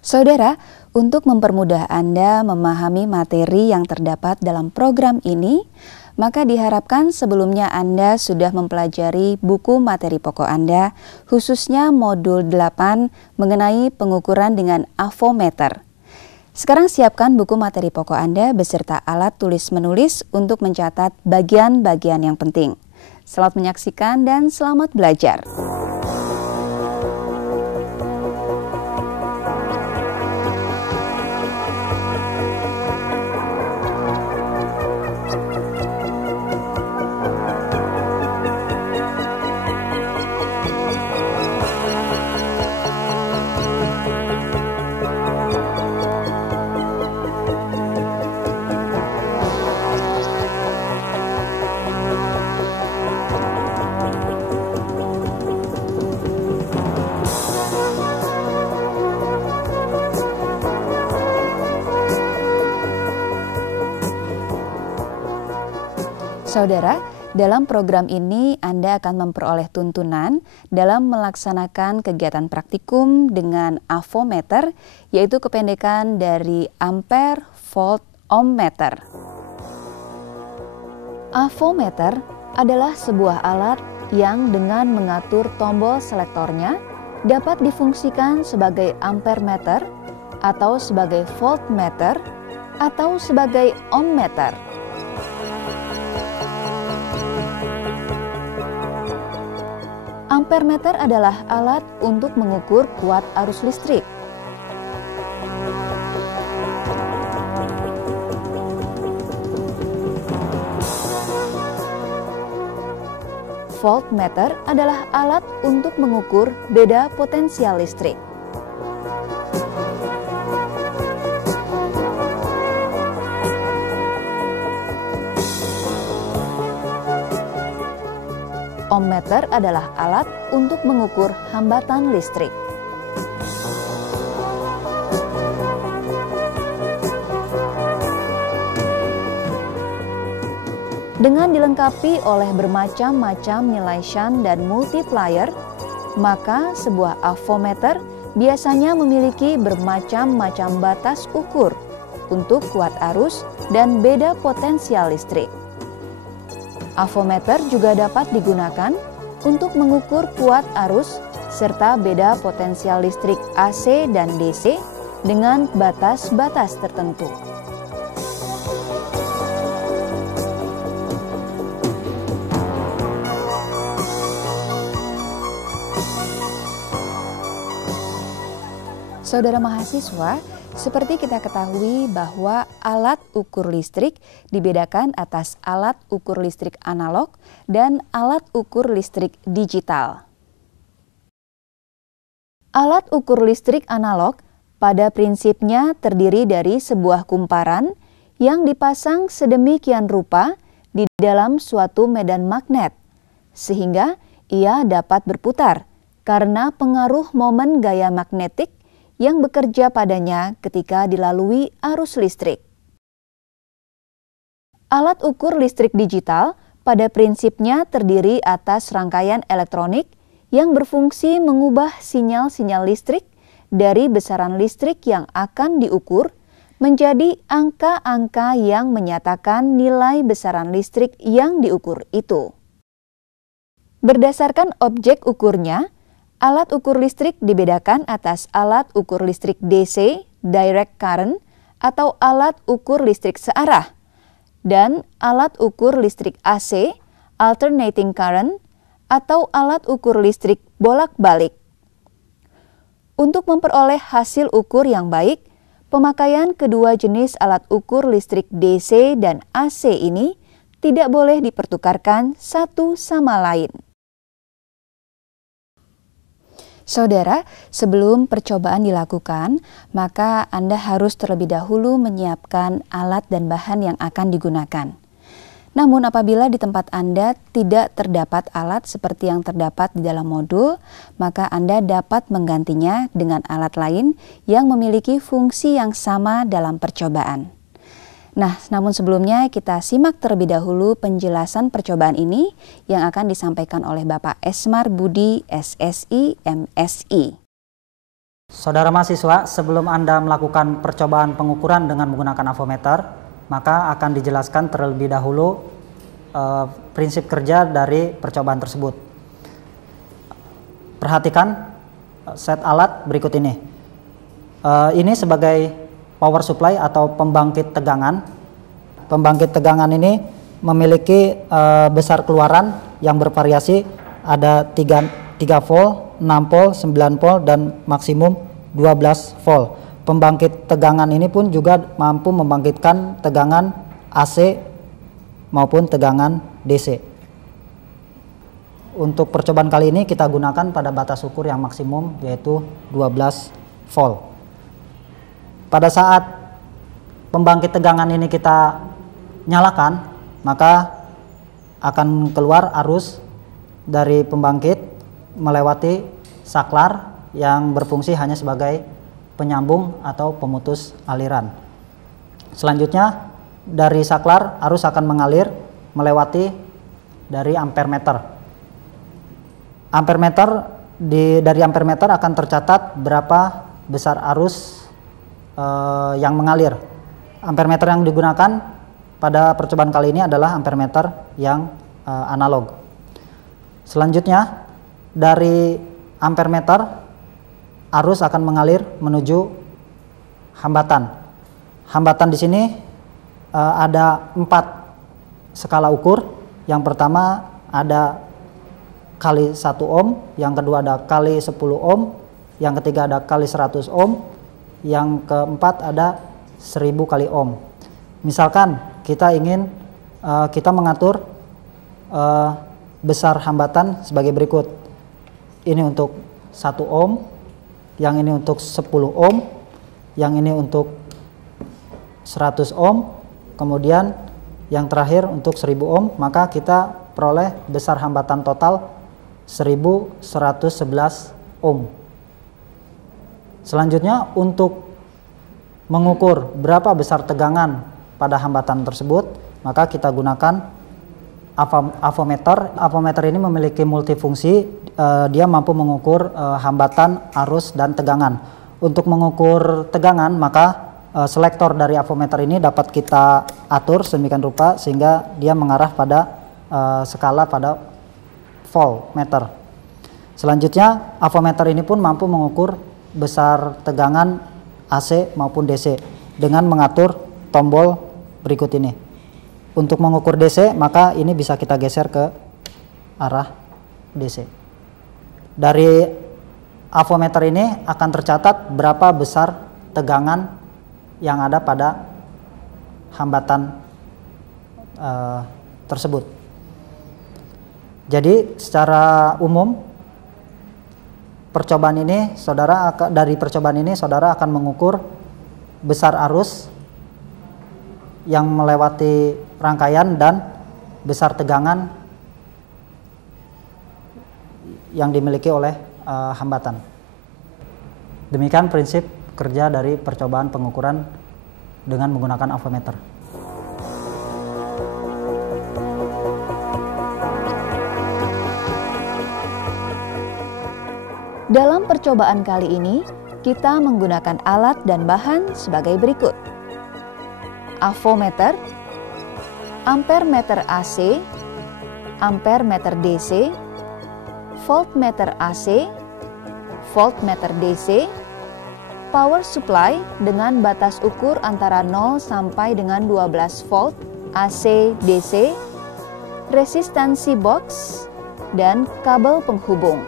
Saudara, untuk mempermudah Anda memahami materi yang terdapat dalam program ini, maka diharapkan sebelumnya Anda sudah mempelajari buku materi pokok Anda, khususnya modul 8 mengenai pengukuran dengan avometer. Sekarang siapkan buku materi pokok Anda beserta alat tulis-menulis untuk mencatat bagian-bagian yang penting. Selamat menyaksikan dan selamat belajar. Saudara, dalam program ini Anda akan memperoleh tuntunan dalam melaksanakan kegiatan praktikum dengan avometer, yaitu kependekan dari ampere, volt, ohmmeter. Avometer adalah sebuah alat yang dengan mengatur tombol selektornya dapat difungsikan sebagai ampermeter atau sebagai voltmeter atau sebagai ohmmeter. Ampermeter adalah alat untuk mengukur kuat arus listrik. Voltmeter adalah alat untuk mengukur beda potensial listrik. Ohmmeter adalah alat untuk mengukur hambatan listrik. Dengan dilengkapi oleh bermacam-macam nilai shunt dan multiplier, maka sebuah avometer biasanya memiliki bermacam-macam batas ukur untuk kuat arus dan beda potensial listrik. Avometer juga dapat digunakan untuk mengukur kuat arus serta beda potensial listrik AC dan DC dengan batas-batas tertentu. Saudara mahasiswa, seperti kita ketahui bahwa alat ukur listrik dibedakan atas alat ukur listrik analog dan alat ukur listrik digital. Alat ukur listrik analog pada prinsipnya terdiri dari sebuah kumparan yang dipasang sedemikian rupa di dalam suatu medan magnet, sehingga ia dapat berputar karena pengaruh momen gaya magnetik yang bekerja padanya ketika dilalui arus listrik. Alat ukur listrik digital pada prinsipnya terdiri atas rangkaian elektronik yang berfungsi mengubah sinyal-sinyal listrik dari besaran listrik yang akan diukur menjadi angka-angka yang menyatakan nilai besaran listrik yang diukur itu. Berdasarkan objek ukurnya, alat ukur listrik dibedakan atas alat ukur listrik DC, direct current, atau alat ukur listrik searah, dan alat ukur listrik AC, alternating current, atau alat ukur listrik bolak-balik. Untuk memperoleh hasil ukur yang baik, pemakaian kedua jenis alat ukur listrik DC dan AC ini tidak boleh dipertukarkan satu sama lain. Saudara, sebelum percobaan dilakukan, maka Anda harus terlebih dahulu menyiapkan alat dan bahan yang akan digunakan. Namun apabila di tempat Anda tidak terdapat alat seperti yang terdapat di dalam modul, maka Anda dapat menggantinya dengan alat lain yang memiliki fungsi yang sama dalam percobaan. Nah, namun sebelumnya kita simak terlebih dahulu penjelasan percobaan ini yang akan disampaikan oleh Bapak Esmar Budi, SSI, MSI. Saudara mahasiswa, sebelum Anda melakukan percobaan pengukuran dengan menggunakan avometer, maka akan dijelaskan terlebih dahulu prinsip kerja dari percobaan tersebut. Perhatikan set alat berikut ini. Ini sebagai power supply atau pembangkit tegangan. Pembangkit tegangan ini memiliki besar keluaran yang bervariasi, ada 3 volt, 6 volt, 9 volt, dan maksimum 12 volt. Pembangkit tegangan ini pun juga mampu membangkitkan tegangan AC maupun tegangan DC. Untuk percobaan kali ini kita gunakan pada batas ukur yang maksimum, yaitu 12 volt. Pada saat pembangkit tegangan ini kita nyalakan, maka akan keluar arus dari pembangkit melewati saklar yang berfungsi hanya sebagai penyambung atau pemutus aliran. Selanjutnya dari saklar arus akan mengalir melewati dari ampermeter. Dari ampermeter akan tercatat berapa besar arus yang mengalir. Ampermeter yang digunakan pada percobaan kali ini adalah ampermeter yang analog. Selanjutnya dari ampermeter arus akan mengalir menuju hambatan. Hambatan di sini ada 4 skala ukur. Yang pertama ada kali 1 ohm, yang kedua ada kali 10 ohm, yang ketiga ada kali 100 ohm, yang keempat ada 1000 kali ohm. Misalkan kita ingin kita mengatur besar hambatan sebagai berikut. Ini untuk 1 ohm, yang ini untuk 10 ohm, yang ini untuk 100 ohm, kemudian yang terakhir untuk 1000 ohm, maka kita peroleh besar hambatan total 1111 ohm. Selanjutnya untuk mengukur berapa besar tegangan pada hambatan tersebut, maka kita gunakan avometer. Avometer ini memiliki multifungsi, dia mampu mengukur hambatan, arus, dan tegangan. Untuk mengukur tegangan, maka selektor dari avometer ini dapat kita atur sedemikian rupa sehingga dia mengarah pada skala pada voltmeter. Selanjutnya, avometer ini pun mampu mengukur besar tegangan AC maupun DC dengan mengatur tombol berikut ini. Untuk mengukur DC, maka ini bisa kita geser ke arah DC. Dari avometer ini akan tercatat berapa besar tegangan yang ada pada hambatan tersebut. Jadi secara umum dari percobaan ini saudara akan mengukur besar arus yang melewati rangkaian dan besar tegangan yang dimiliki oleh hambatan. Demikian prinsip kerja dari percobaan pengukuran dengan menggunakan avometer. Dalam percobaan kali ini, kita menggunakan alat dan bahan sebagai berikut. Avometer, ampermeter AC, ampermeter DC, voltmeter AC, voltmeter DC, power supply dengan batas ukur antara 0 sampai dengan 12 volt AC DC, resistansi box, dan kabel penghubung.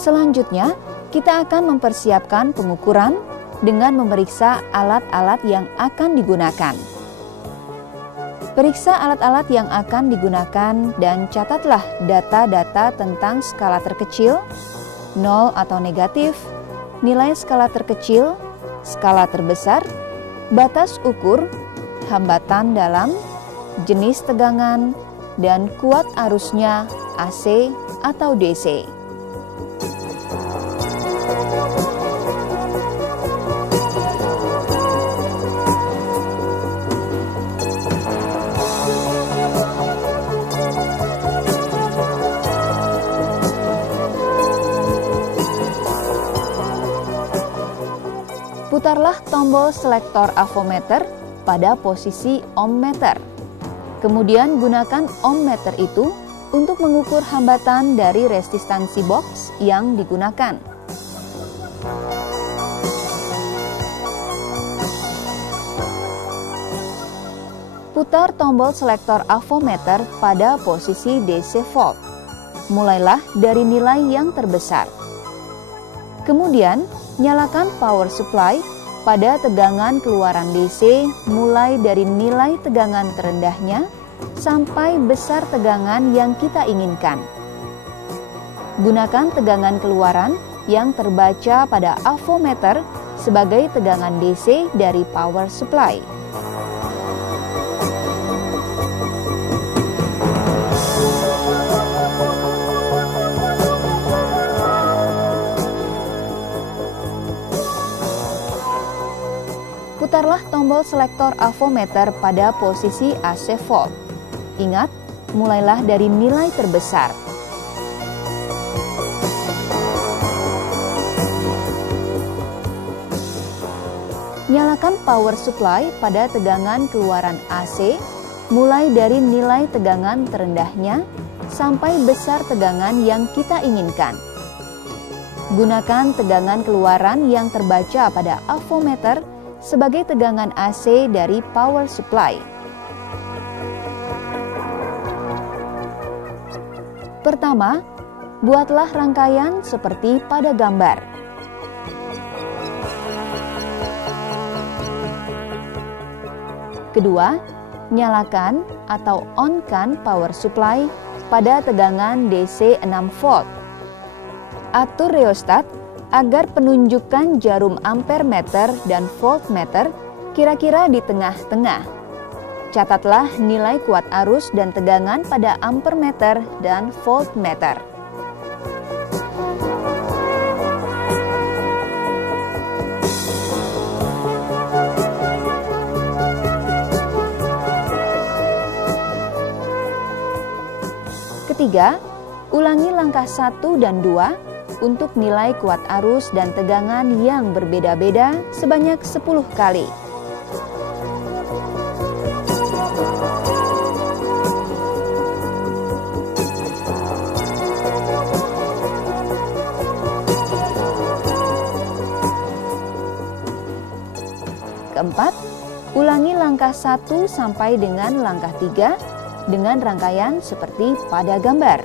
Selanjutnya, kita akan mempersiapkan pengukuran dengan memeriksa alat-alat yang akan digunakan. Periksa alat-alat yang akan digunakan dan catatlah data-data tentang skala terkecil, 0 atau negatif, nilai skala terkecil, skala terbesar, batas ukur, hambatan dalam, jenis tegangan, dan kuat arusnya AC atau DC. Putarlah tombol selektor avometer pada posisi ohmmeter. Kemudian gunakan ohmmeter itu untuk mengukur hambatan dari resistansi box yang digunakan. Putar tombol selektor avometer pada posisi DC volt. Mulailah dari nilai yang terbesar. Kemudian, nyalakan power supply pada tegangan keluaran DC mulai dari nilai tegangan terendahnya sampai besar tegangan yang kita inginkan. Gunakan tegangan keluaran yang terbaca pada avometer sebagai tegangan DC dari power supply. Putarlah tombol selektor avometer pada posisi AC volt. Ingat, mulailah dari nilai terbesar. Nyalakan power supply pada tegangan keluaran AC mulai dari nilai tegangan terendahnya sampai besar tegangan yang kita inginkan. Gunakan tegangan keluaran yang terbaca pada avometer sebagai tegangan AC dari power supply. Pertama, buatlah rangkaian seperti pada gambar. Kedua, nyalakan atau on-kan power supply pada tegangan DC 6 volt. Atur rheostat agar penunjukan jarum ampere meter dan voltmeter kira-kira di tengah-tengah. Catatlah nilai kuat arus dan tegangan pada ampere meter dan voltmeter. Ketiga, ulangi langkah 1 dan 2 untuk nilai kuat arus dan tegangan yang berbeda-beda sebanyak 10 kali. Keempat, ulangi langkah 1 sampai dengan langkah 3 dengan rangkaian seperti pada gambar.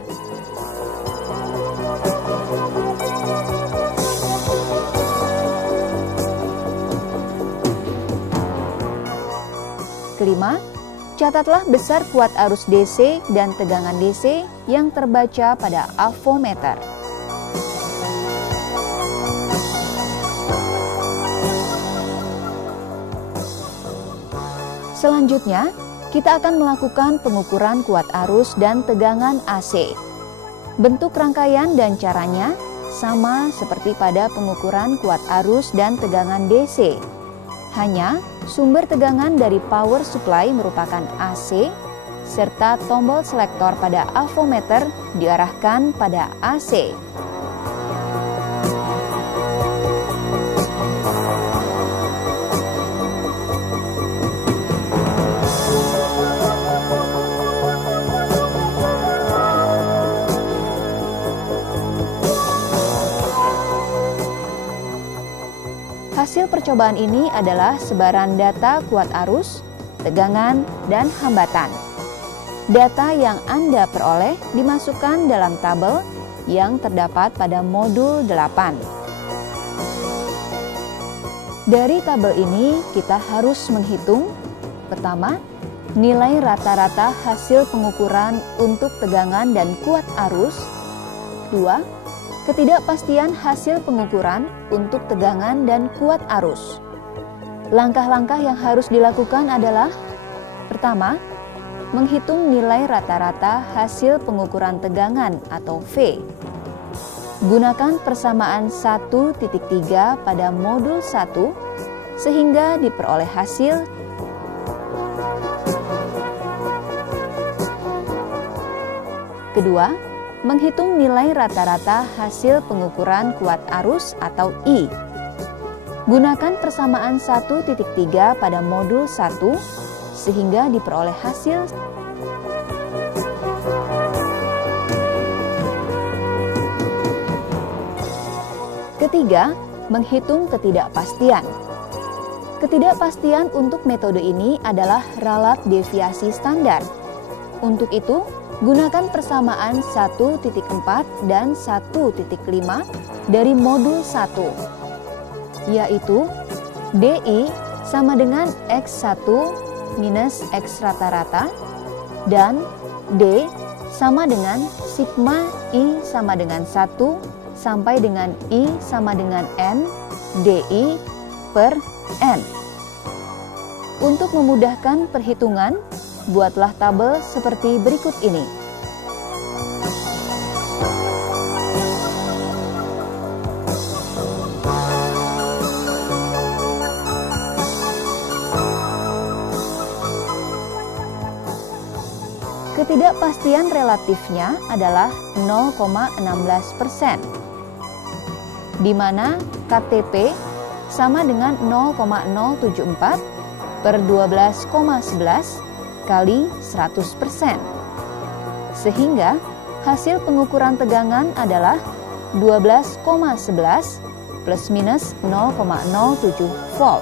Kelima, catatlah besar kuat arus DC dan tegangan DC yang terbaca pada avometer. Selanjutnya, kita akan melakukan pengukuran kuat arus dan tegangan AC. Bentuk rangkaian dan caranya sama seperti pada pengukuran kuat arus dan tegangan DC. Hanya sumber tegangan dari power supply merupakan AC, serta tombol selektor pada avometer diarahkan pada AC. Hasil percobaan ini adalah sebaran data kuat arus, tegangan, dan hambatan. Data yang Anda peroleh dimasukkan dalam tabel yang terdapat pada modul 8. Dari tabel ini kita harus menghitung, pertama, nilai rata-rata hasil pengukuran untuk tegangan dan kuat arus. 2. Ketidakpastian hasil pengukuran untuk tegangan dan kuat arus. Langkah-langkah yang harus dilakukan adalah: pertama, menghitung nilai rata-rata hasil pengukuran tegangan atau V. Gunakan persamaan 1.3 pada modul 1 sehingga diperoleh hasil kedua, menghitung nilai rata-rata hasil pengukuran kuat arus atau I. Gunakan persamaan 1.3 pada modul 1 sehingga diperoleh hasil. Ketiga, menghitung ketidakpastian. Ketidakpastian untuk metode ini adalah ralat deviasi standar. Untuk itu, gunakan persamaan 1.4 dan 1.5 dari modul 1. Yaitu DI sama dengan X1 minus X rata-rata dan D sama dengan sigma I sama dengan 1 sampai dengan I sama dengan N DI per N. Untuk memudahkan perhitungan, buatlah tabel seperti berikut ini. Ketidakpastian relatifnya adalah 0,16%, di mana KTP sama dengan 0,074 per 12,11 kali 100%. Sehingga hasil pengukuran tegangan adalah 12,11 plus minus 0,07 volt.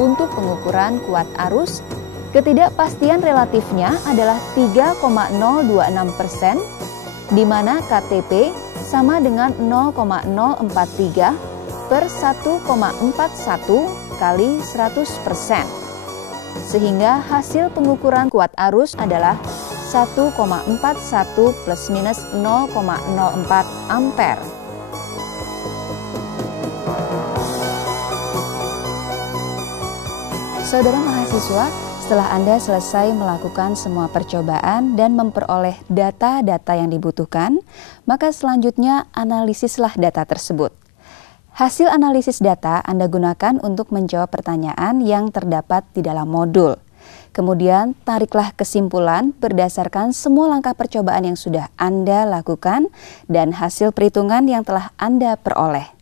Untuk pengukuran kuat arus, ketidakpastian relatifnya adalah 3,026%, di mana KTP sama dengan 0,043 per 1,41 kali 100%. Sehingga hasil pengukuran kuat arus adalah 1,41 plus minus 0,04 ampere. Saudara mahasiswa, setelah Anda selesai melakukan semua percobaan dan memperoleh data-data yang dibutuhkan, maka selanjutnya analisislah data tersebut. Hasil analisis data Anda gunakan untuk menjawab pertanyaan yang terdapat di dalam modul. Kemudian tariklah kesimpulan berdasarkan semua langkah percobaan yang sudah Anda lakukan dan hasil perhitungan yang telah Anda peroleh.